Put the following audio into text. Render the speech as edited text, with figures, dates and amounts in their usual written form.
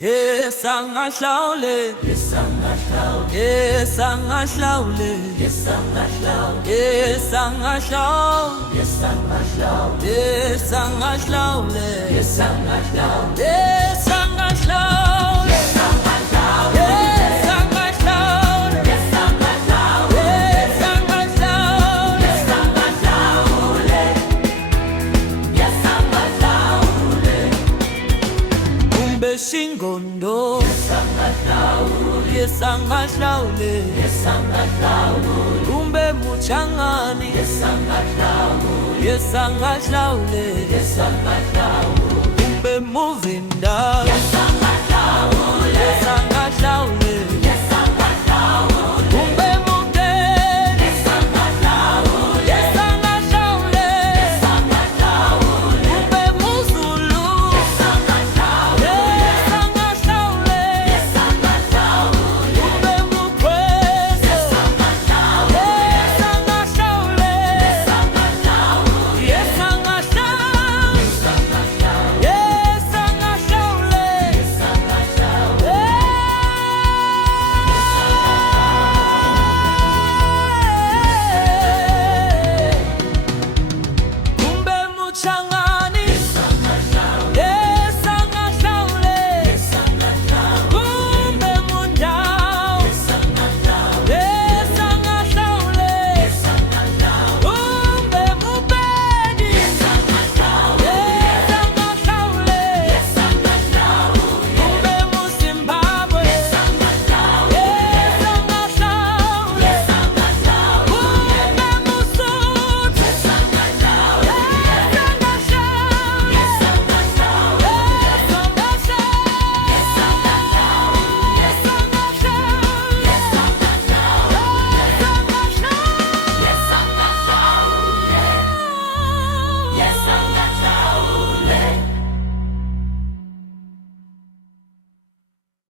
Yes, I'm a slowly. Yes, I'm a slowly. Yes, I'm a slowly. Yes, I'm a slowly. Yes, I'm a slowly. Yes, I'm a slowly. Yes, I'm a slowly. Yes, I'm a slowly. Yes, I'm a slowly. Yes, I'm a slowly. Yes, I'm a slowly. Yes, I'm a slowly. Yes, I'm a slowly. Yes, I'm a slowly. Yes, I'm a slowly. Umbe shingondo. Yes, I'm a slowly. Yes, I'm a slowly. Yes, I'm a slowly. Umbe muchangani. Yes, I'm a slowly. Yes, I'm a slowly. Yes, I'm a slowly. Umbe moving down. Yes, I'm